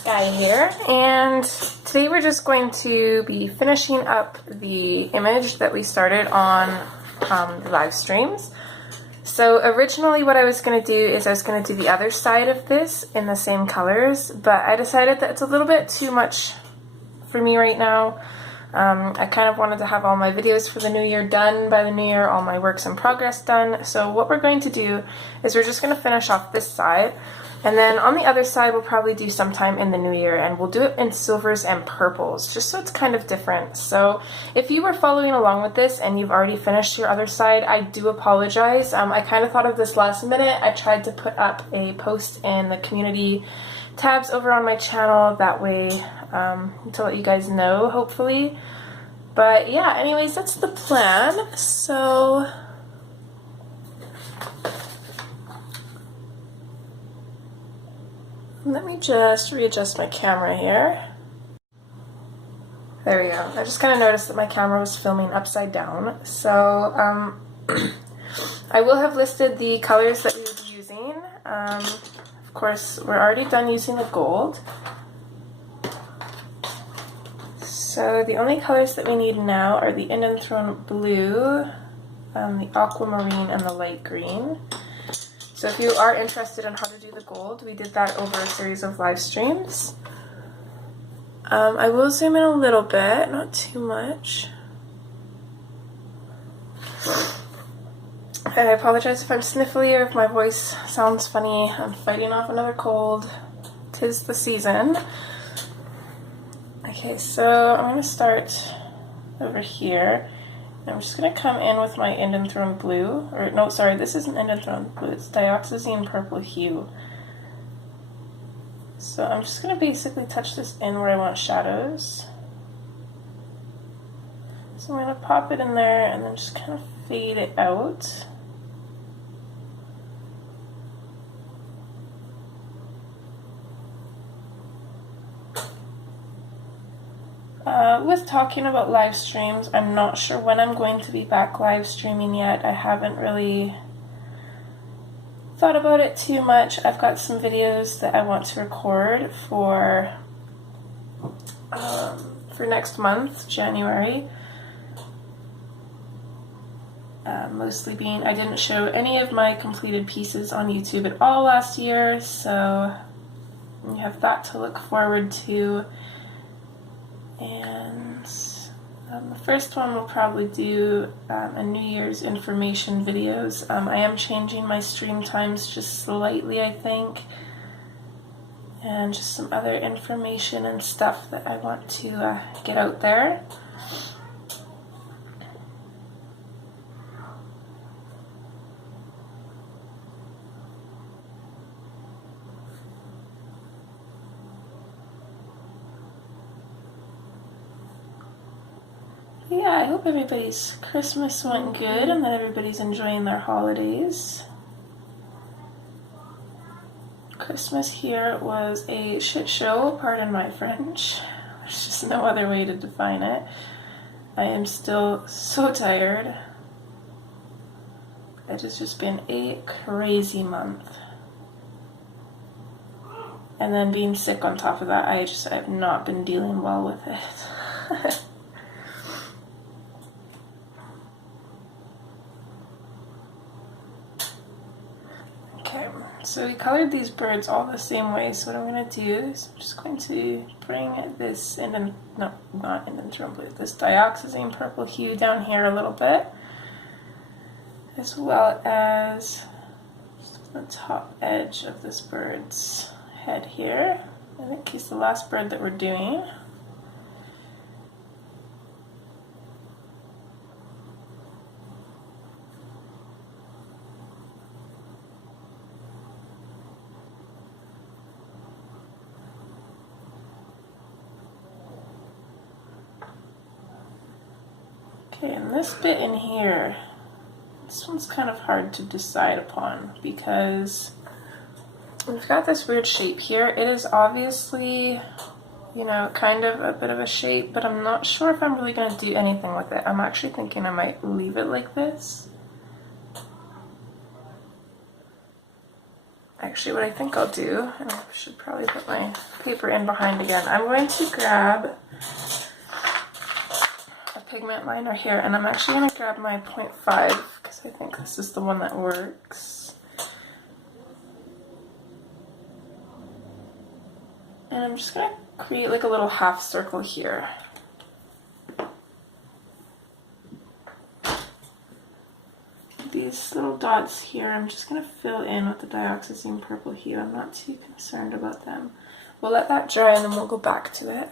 Skyee here, and today we're just going to be finishing up the image that we started on the live streams. So originally what I was going to do is I was going to do the other side of this in the same colors, but I decided that it's a little bit too much for me right now. I kind of wanted to have all my videos for the new year done by the new year, all my works in progress done. So what we're going to do is we're just going to finish off this side, and then on the other side we'll probably do sometime in the new year, and we'll do it in silvers and purples just so it's kind of different. So if you were following along with this and you've already finished your other side, I do apologize. I kind of thought of this last minute. I tried to put up a post in the community tabs over on my channel, that way to let you guys know, hopefully. But yeah, anyways, that's the plan. So let me just readjust my camera here. There we go. I just kind of noticed that my camera was filming upside down. So I will have listed the colors that we will be using. Of course, we're already done using the gold. So the only colors that we need now are the Indian Throne Blue, the Aquamarine, and the Light Green. So if you are interested in how to do the gold, we did that over a series of live streams. I will zoom in a little bit, not too much. And I apologize if I'm sniffly or if my voice sounds funny. I'm fighting off another cold. 'Tis the season. Okay, so I'm going to start over here. And I'm just going to come in with my Indian Throne Blue. Or, no, sorry, this isn't Indian Throne Blue. It's Dioxazine Purple Hue. So I'm just going to basically touch this in where I want shadows. So I'm going to pop it in there and then just kind of fade it out. With talking about live streams, I'm not sure when I'm going to be back live streaming yet. I haven't really thought about it too much. I've got some videos that I want to record for next month, January. Mostly being, I didn't show any of my completed pieces on YouTube at all last year, so you have that to look forward to. And the first one will probably do a New Year's information videos. I am changing my stream times just slightly, I think, and just some other information and stuff that I want to get out there. Yeah, I hope everybody's Christmas went good and that everybody's enjoying their holidays. Christmas here was a shit show, pardon my French. There's just no other way to define it. I am still so tired. It has just been a crazy month. And then being sick on top of that, I've not been dealing well with it. So we colored these birds all the same way, so what I'm going to do is I'm just going to bring this this Dioxazine Purple Hue down here a little bit, as well as just on the top edge of this bird's head here. I think he's the last bird that we're doing. Okay, and this bit in here, this one's kind of hard to decide upon because we've got this weird shape here. It is obviously, you know, kind of a bit of a shape, but I'm not sure if I'm really going to do anything with it. I'm actually thinking I might leave it like this. actually what I think I'll do, and I should probably put my paper in behind again, I'm going to grab a pigment liner here, and I'm actually going to grab my 0.5 because I think this is the one that works. And I'm just going to create like a little half circle here. These little dots here, I'm just going to fill in with the dioxazine purple hue. I'm not too concerned about them. We'll let that dry and then we'll go back to it.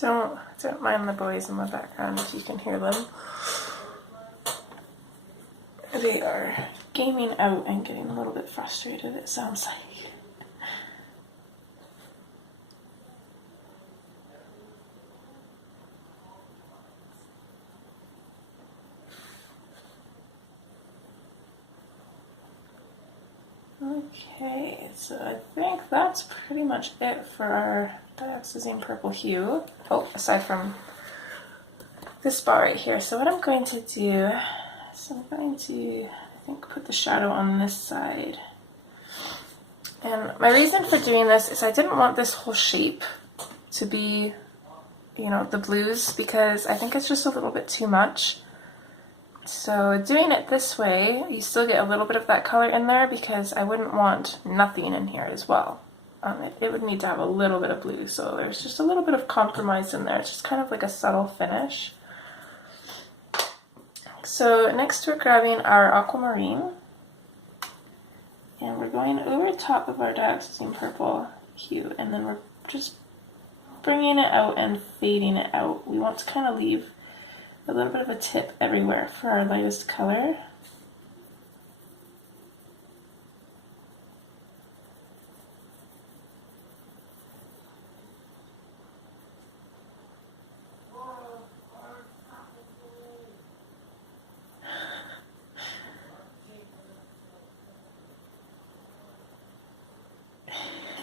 Don't mind the boys in the background if you can hear them. They are gaming out and getting a little bit frustrated, it sounds like. Okay, so I think that's pretty much it for our dioxazine purple hue. Oh, aside from this spot right here. So what I'm going to do is I'm going to, I think, put the shadow on this side. And my reason for doing this is I didn't want this whole shape to be, you know, the blues, because I think it's just a little bit too much. So doing it this way, you still get a little bit of that color in there because I wouldn't want nothing in here as well. It would need to have a little bit of blue, so there's just a little bit of compromise in there. It's just kind of like a subtle finish. So next we're grabbing our aquamarine, and we're going over top of our dioxazine purple hue, and then we're just bringing it out and fading it out. We want to kind of leave a little bit of a tip everywhere for our lightest color.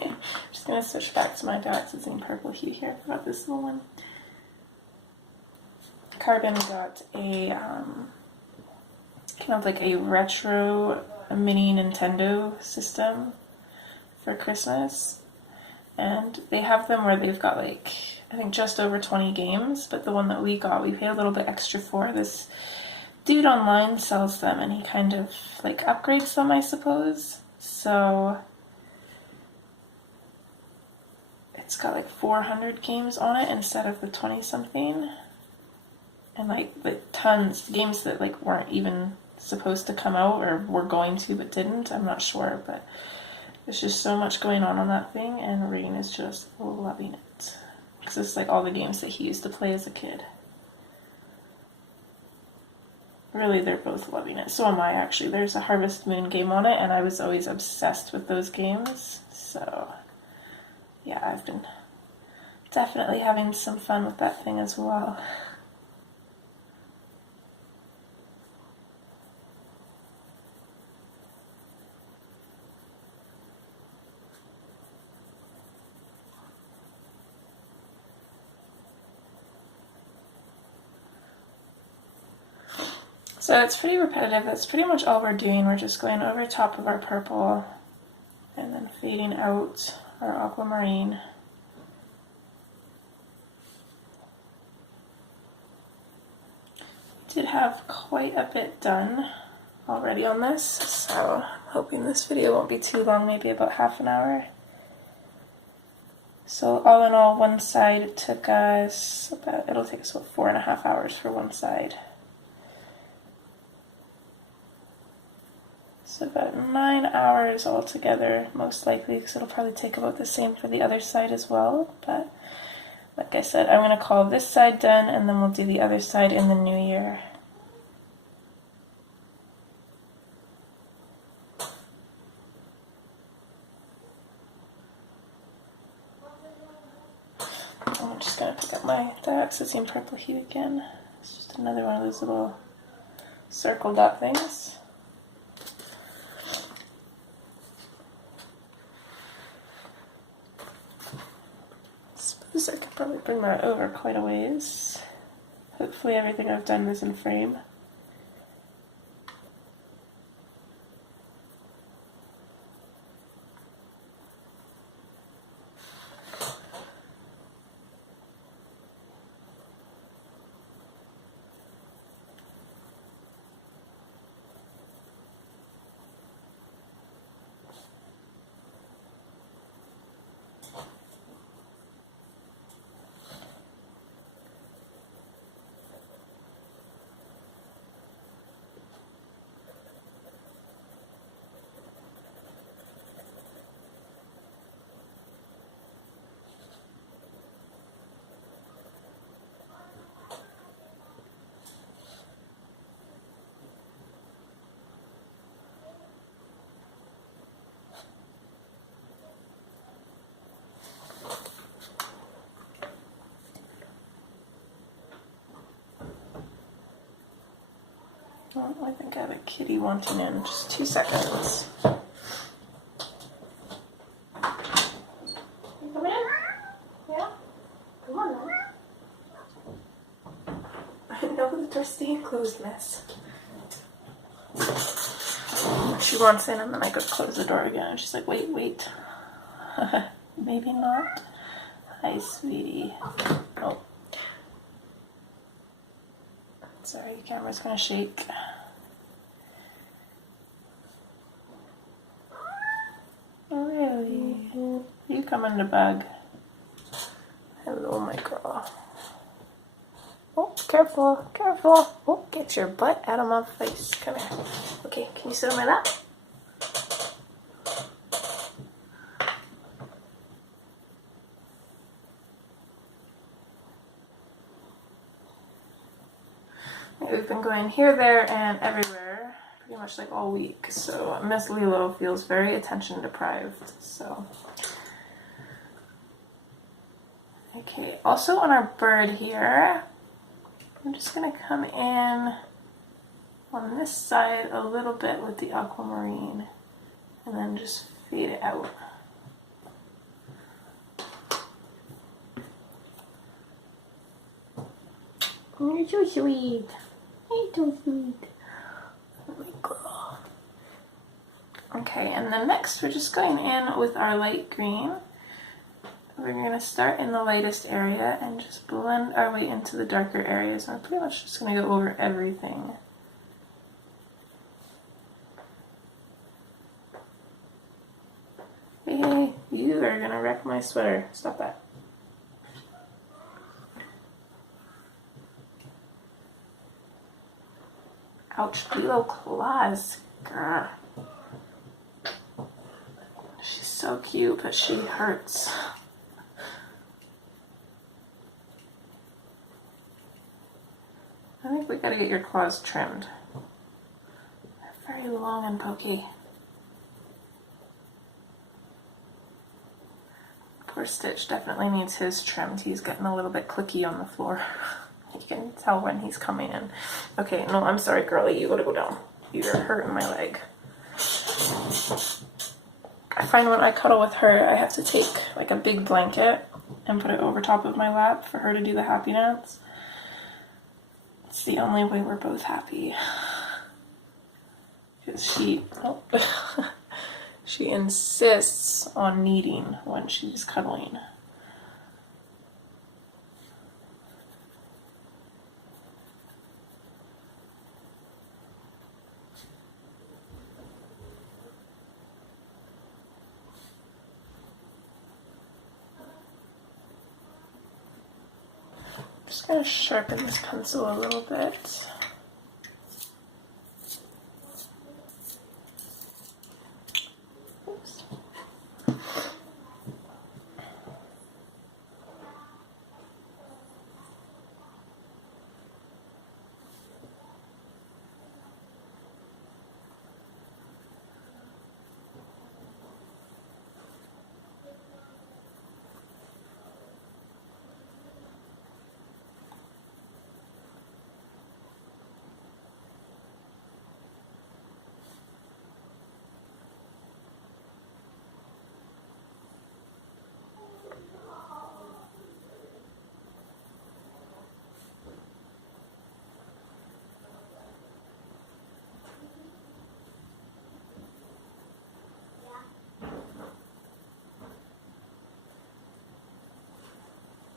I'm just going to switch back to my dioxazine purple hue here. I forgot this little one. Carbon got a kind of like a retro mini Nintendo system for Christmas, and they have them where they've got like, I think, just over 20 games, but the one that we got, we paid a little bit extra for. This dude online sells them, and he kind of like upgrades them, I suppose. So it's got like 400 games on it instead of the 20 something. And like tons, games that like weren't even supposed to come out or were going to but didn't, I'm not sure, but there's just so much going on that thing, and Rain is just loving it. Because it's like all the games that he used to play as a kid. Really, they're both loving it. So am I, actually. There's a Harvest Moon game on it, and I was always obsessed with those games. So, yeah, I've been definitely having some fun with that thing as well. So it's pretty repetitive. That's pretty much all we're doing. We're just going over top of our purple and then fading fading out our aquamarine. Did have quite a bit done already on this, so I'm hoping this video won't be too long, maybe about half an hour. So all in all, one side took us about, it'll take us about 4.5 hours for one side. So about 9 hours altogether, most likely, because it'll probably take about the same for the other side as well. But like I said, I'm going to call this side done, and then we'll do the other side in the new year. I'm just going to pick up my dioxazine purple hue again. It's just another one of those little circle dot things. I could probably bring that over quite a ways. Hopefully everything I've done is in frame. Oh, I think I have a kitty wanting in. Just 2 seconds. You coming in? Yeah? Come on now. I know the door's staying closed, miss. She wants in, and then I go close the door again. She's like, wait, wait. Maybe not. Hi, sweetie. Oh. Sorry, the camera's gonna shake. Oh, really? You come in the bug. Hello, my girl. Oh, careful, careful. Oh, get your butt out of my face. Come here. Okay, can you sit on my lap? We've been going here, there, and everywhere pretty much like all week, so Miss Lilo feels very attention deprived, so. Okay, also on our bird here, I'm just gonna come in on this side a little bit with the aquamarine, and then just fade it out. You're so sweet. You're so sweet. Oh my girl. Okay, and then next we're just going in with our light green. We're going to start in the lightest area and just blend our way into the darker areas. And I'm pretty much just going to go over everything. Hey, you are going to wreck my sweater. Stop that. Ouch, Lilo claws. Grr. She's so cute, but she hurts. I think we gotta get your claws trimmed. They're very long and pokey. Poor Stitch definitely needs his trimmed. He's getting a little bit clicky on the floor. You can tell when he's coming in. Okay, no, I'm sorry, girlie. You gotta go down. You're hurting my leg. I find when I cuddle with her, I have to take like a big blanket and put it over top of my lap for her to do the happy dance. It's the only way we're both happy. Because She insists on kneading when she's cuddling. Just going to sharpen this pencil a little bit. Oops.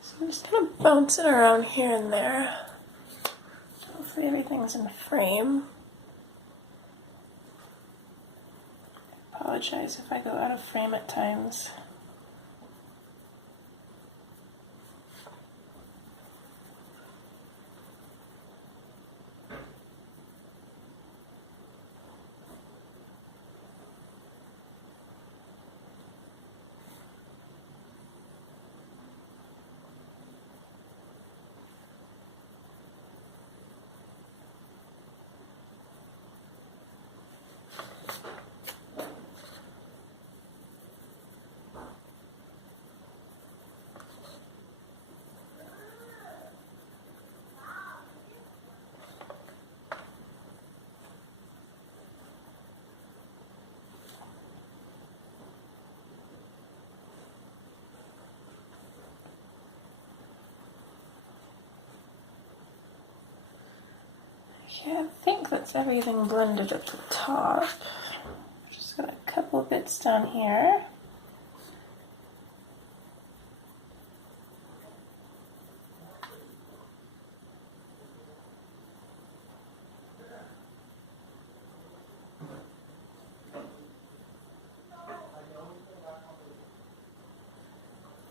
So I'm just kind of bouncing around here and there. Hopefully everything's in frame. I apologize if I go out of frame at times. Yeah, I think that's everything blended at the top. Just got a couple of bits down here.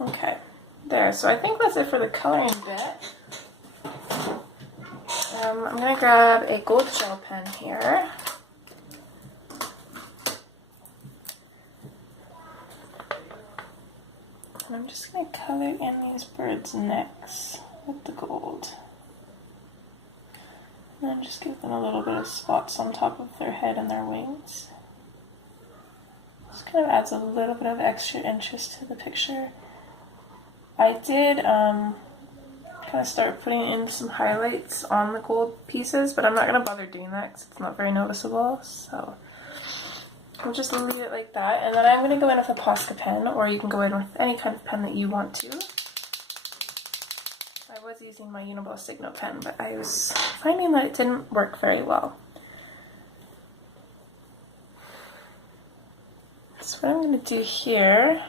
Okay, there. So I think that's it for the coloring bit. I'm going to grab a gold gel pen here. And I'm just going to color in these birds' necks with the gold. And then just give them a little bit of spots on top of their head and their wings. Just kind of adds a little bit of extra interest to the picture. I did kind of start putting in some highlights on the gold pieces, but I'm not going to bother doing that because it's not very noticeable, so I'll just leave it like that. And then I'm going to go in with a Posca pen, or you can go in with any kind of pen that you want to. I was using my Uniball Signo pen, but I was finding that it didn't work very well. So what I'm going to do here,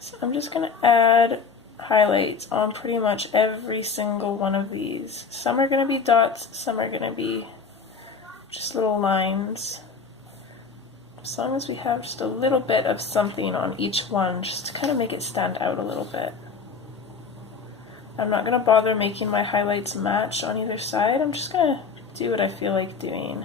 so I'm just going to add highlights on pretty much every single one of these. Some are going to be dots, some are going to be just little lines. As long as we have just a little bit of something on each one, just to kind of make it stand out a little bit. I'm not going to bother making my highlights match on either side. I'm just going to do what I feel like doing.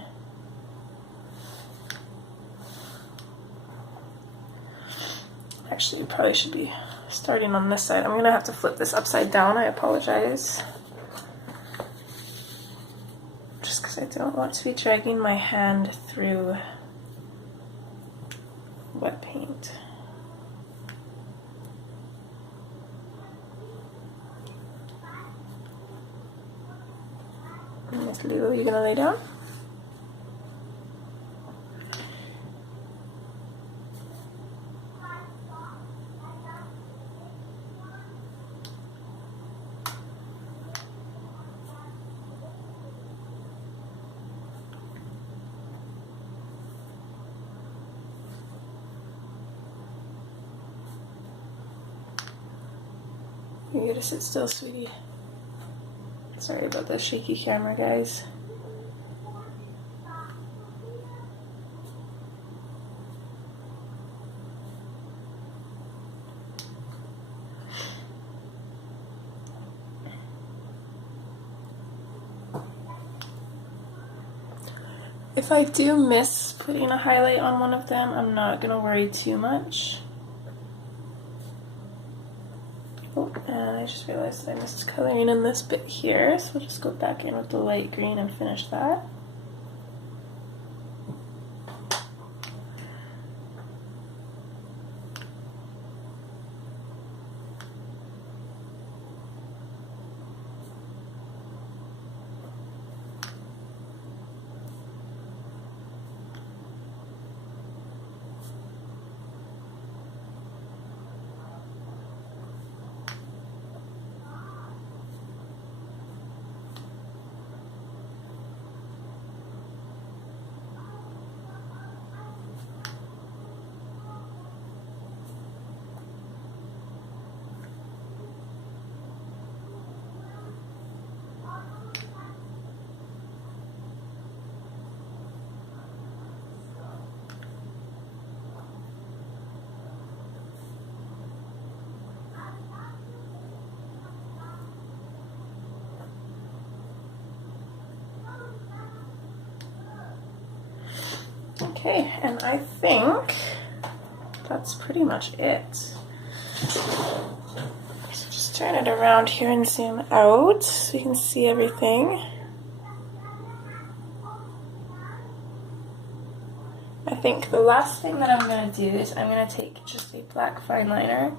Actually, we probably should be starting on this side. I'm going to have to flip this upside down. I apologize. Just because I don't want to be dragging my hand through wet paint. Miss Lulu, you going to lay down? You gotta sit still, sweetie. Sorry about the shaky camera, guys. If I do miss putting a highlight on one of them, I'm not gonna worry too much. Oh, and I just realized that I missed coloring in this bit here, so we'll just go back in with the light green and finish that. Okay, and I think that's pretty much it. So just turn it around here and zoom out so you can see everything. I think the last thing that I'm going to do is I'm going to take just a black fine liner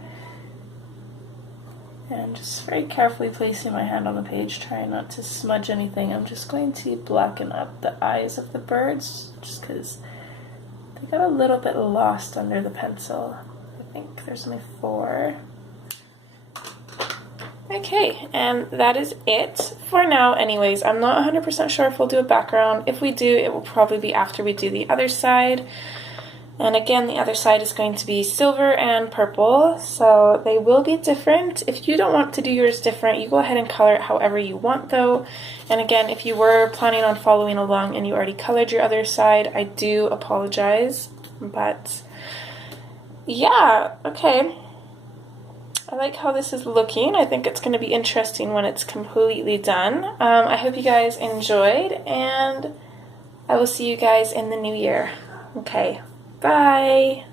and just very carefully placing my hand on the page, trying not to smudge anything. I'm just going to blacken up the eyes of the birds just because they got a little bit lost under the pencil. I think there's only 4. Okay, and that is it for now anyways. I'm not 100% sure if we'll do a background. If we do, it will probably be after we do the other side. And again, the other side is going to be silver and purple, so they will be different. If you don't want to do yours different, you go ahead and color it however you want though. And again, if you were planning on following along and you already colored your other side, I do apologize. But yeah, okay. I like how this is looking. I think it's going to be interesting when it's completely done. I hope you guys enjoyed, and I will see you guys in the new year. Okay. Bye!